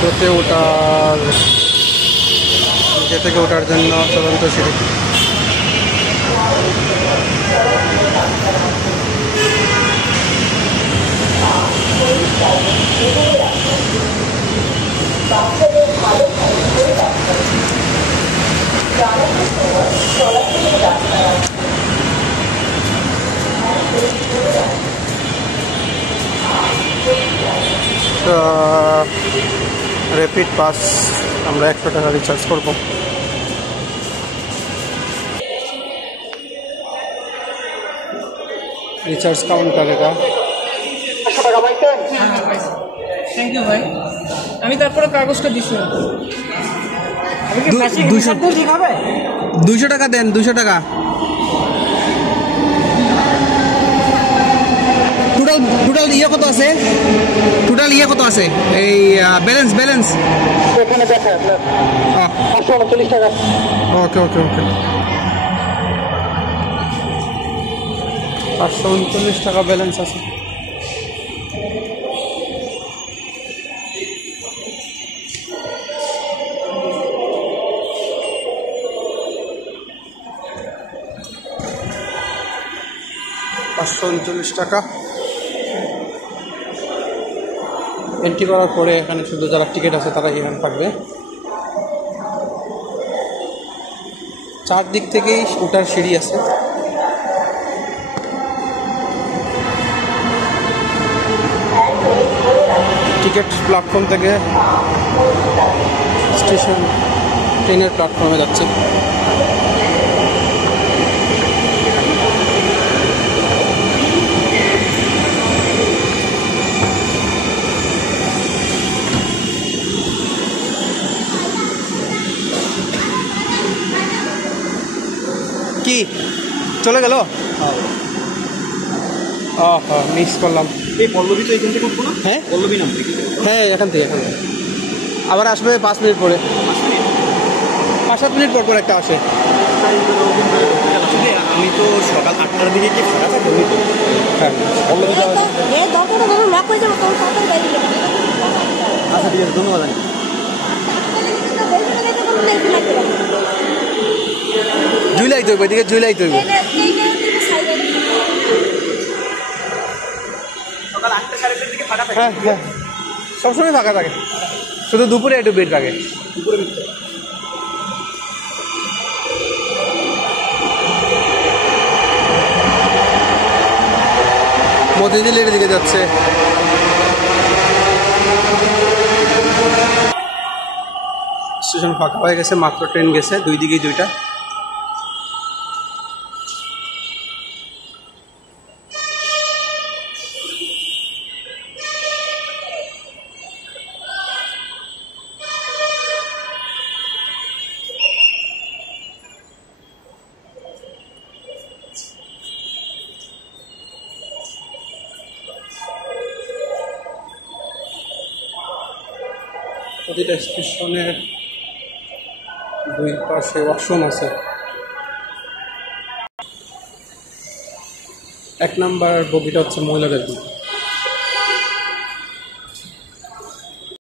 মেট্রোতে ওঠার নিচে থেকে ওঠার জন্য চলন্ত সিঁড়ি। র্যাপিড পাস আমরা 100 টাকা রিচার্জ করব। রিচার্জ কাউন্টার এটা। থ্যাংক ইউ ভাই। আমি তারপরে কাগজটা দিছি। 200 টাকা দেন, 200 টাকা। টোটাল ইয়ে কত আছে? টোটাল ইয়ে কত আছে? এই ব্যালেন্স এখানে দেখা আপনার 539 টাকা। ওকে 539 টাকা ব্যালেন্স আছে। টাকা এন্ট্রি করার পরে এখানে শুধু যারা টিকিট আছে তারা এখানে থাকবে। চারদিক থেকেই ওঠার সিঁড়ি আছে। টিকিট প্ল্যাটফর্ম থেকে স্টেশন ট্রেনের প্ল্যাটফর্মে যাচ্ছে। কি চলে গেল? মিস করলাম। এই পল্লবী তো এখান থেকে উঠবো না? হ্যাঁ পল্লবী নাম থেকে? হ্যাঁ এখান থেকে আবার আসবে 5 মিনিট পরে। 5-7 মিনিট পর একটা আসে। আমি তো সকাল 8টার দিকে কি ফাঁকা থাকবো? হ্যাঁ পল্লবী যাওয়া আচ্ছা ঠিক আছে, ধন্যবাদ। জুলাই তৈব, এদিকে জুলাই তৈব। সকাল 8টা 8:30 দিকে ফাঁকা থাকে। হ্যাঁ সবসময় ফাঁকা থাকে, শুধু দুপুরে একটু ভিড় থাকে। দুপুরে মিটতে মতিঝিলের দিকে যাচ্ছে। স্টেশন ফাঁকা হয়ে গেছে, মাত্র ট্রেন গেছে, দুই দিকেই দুইটা। প্রতিটা স্টেশনের দুই পাশে ওয়াশরুম আছে। 1 নাম্বার বগিটা হচ্ছে মহিলাদের।